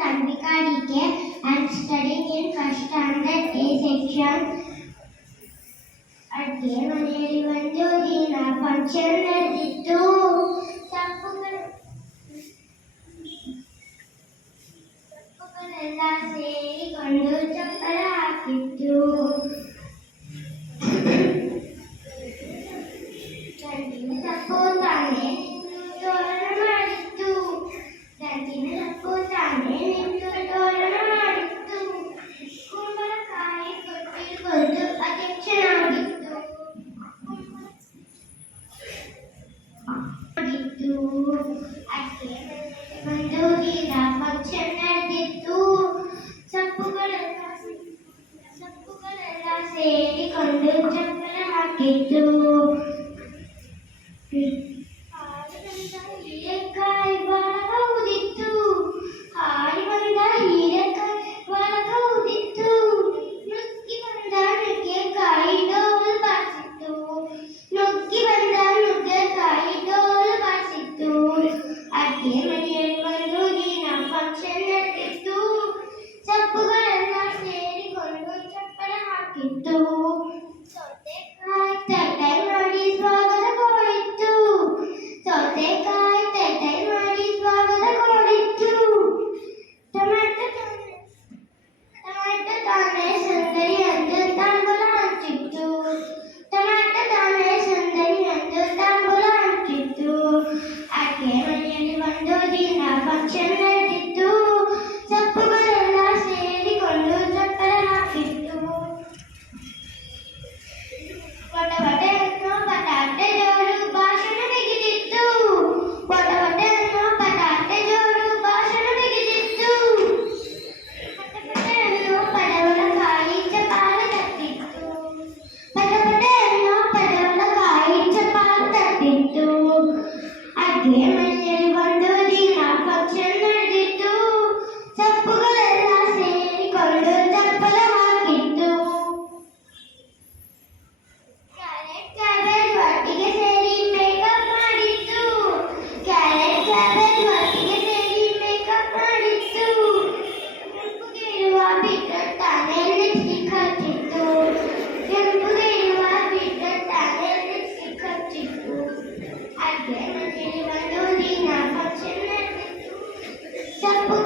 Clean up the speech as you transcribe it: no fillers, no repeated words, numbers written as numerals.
Tanvika DK. I am studying in first standard A section. ಅಡ್ಗೆ ಮನೆಯಲ್ಲಿ ಒಂದು ದಿನ ಫಂಕ್ಷನ್ ನಡೆದಿತ್ತು. ಸಪ್ಪುಗಳೆಲ್ಲ ಸೇರಿಕೊಂಡು ಚಪ್ಪರ ಹಾಕಿತ್ತು. ಗಂಟಿನ ಸಪ್ಪು ತಾನೇ ತೋರಣ ಮಾಡಿತ್ತು. ಗಂಟಿನ ಸಪ್ಪು ತಾನೇ ನಿಂತು ತೋರಣ ಮಾಡಿತ್ತು. ಕುಂಬಳಕಾಯಿ ಕೊಟ್ಟಿರುವುದು ಅಧ್ಯಕ್ಷನಾಗಿತ್ತು. ಅಡ್ಗೆ ಒಂದು ದಿನ ಫಂಕ್ಷನ್ ನಡೆದಿತ್ತು. ಸಪ್ಪುಗಳೆಲ್ಲ ಸೇರಿಕೊಂಡು ಚಪ್ಪರ ಹಾಕಿತ್ತು. ಹೀರೆಕಾಯಿ ಒಳಗ ಊದಿತ್ತು. ಹಾರಿ ಬಂದ ಹೀರೆಕಾಯಿ ಒಳಗ ಊದಿತ್ತು. ನುಗ್ಗಿ ಬಂದ ನುಗ್ಗೆಕಾಯಿ ಡೋಲು ಬಾರಿಸಿತ್ತು. ನುಗ್ಗಿ ಬಂದ ನುಗ್ಗೆಕಾಯಿ ಡೋಲು ಬಾರಿಸಿತ್ತು. ಅಡ್ಗೆ ಮನೆಯಲ್ಲಿ ಒಂದು ದಿನ ಫಂಕ್ಷನ್ ನಡೆದಿತ್ತು. ಸಪ್ಪುಗಳೆಲ್ಲ ಸೇರಿಕೊಂಡು ಚಪ್ಪರ ಹಾಕಿತ್ತು. ಸೌತೆಕಾಯಿ ತಟ್ಟೈ ಮಾಡಿ ಸ್ವಾಗತ ಕೋರಿತ್ತು. ಸೌತೆಕಾಯಿ ತಟ್ಟೈ ಮಾಡಿ ಸ್ವಾಗತ ಕೋರಿತ್ತು. ಟೊಮೆಟೊ ತಾನೇ ಸುಂದರಿ ಎಂದು ತಾಂಬೂಲ ಹಂಚಿತ್ತು. ಟೊಮೆಟೊ ತಾನೇ ಸುಂದರಿ ಎಂದು ತಾಂಬೂಲ ಹಂಚಿತ್ತು. ಅಡ್ಗೆ ಮನೆಯಲ್ಲಿ ಒಂದು ದಿನ ಫಂಕ್ಷನ್ ನಡೆದಿತ್ತು. ಸಪ್ಪುಗಳೆಲ್ಲ ಸೇರಿಕೊಂಡು ಚಪ್ಪರ ಹಾಕಿತ್ತು. ವಟವಟೆ ಅನ್ನೋ ಬಟಾಟೆ ಜೋರು ಭಾಷಣ ಬಿಗಿದಿತ್ತು. ವಟವಟೆ ಅನ್ನೋ ಬಟಾಟೆ ಜೋರು ಭಾಷಣ ಬಿಗಿದಿತ್ತು. ಪಟಪಟೆ ಅನ್ನೋ ಪಡವಲಕಾಯಿ ಚಪಾಲ ತಟ್ಟಿತ್ತು. ಪಟಪಟೆ ಅನ್ನೋ ಪಡವಲಕಾಯಿ ಚಪಾಲ ತಟ್ಟಿತ್ತು. ಅಡ್ಗೆ ಮನೆಯಲ್ಲಿ ಒಂದು ದಿನ ಫಂಕ್ಷನ್ ನಡೆದಿತ್ತು. ಸಪ್ಪುಗಳೆಲ್ಲ ಸೇರಿಕೊಂಡು ಚಪ್ಪಲ ಹಾಕಿತ್ತು. ಕ್ಯಾರೆಟ್ ಕ್ಯಾಬೇಜ್ ಒಟ್ಟಿಗೆ ಸೇರಿ ಮೇಕಪ್ ಮಾಡಿತ್ತು. ಕ್ಯಾರೆಟ್ ಕ್ಯಾಬೇಜ್ ಒಟ್ಟಿಗೆ ಸೇರಿ ಮೇಕಪ್ ಮಾಡಿತ್ತು. ಕೆಂಪುಗೆ ಇರುವ ಬೀಟ್ರೂಟ್ ತಾನೇ ಲಿಪ್ಸ್ಟಿಕ್ ಹಚ್ಚಿತ್ತು. ಕೆಂಪುಗೆ ಇರುವ ಬೀಟ್ರೂಟ್ ತಾನೇ ಲಿಪ್ಸ್ಟಿಕ್ ಹಚ್ಚಿತ್ತು. ಅಡ್ಗೆ ಮನೆಯಲ್ಲಿ ಒಂದು ದಿನ ಫಂಕ್ಷನ್ ನಡೆದಿತ್ತು. ಸಪ್ಪು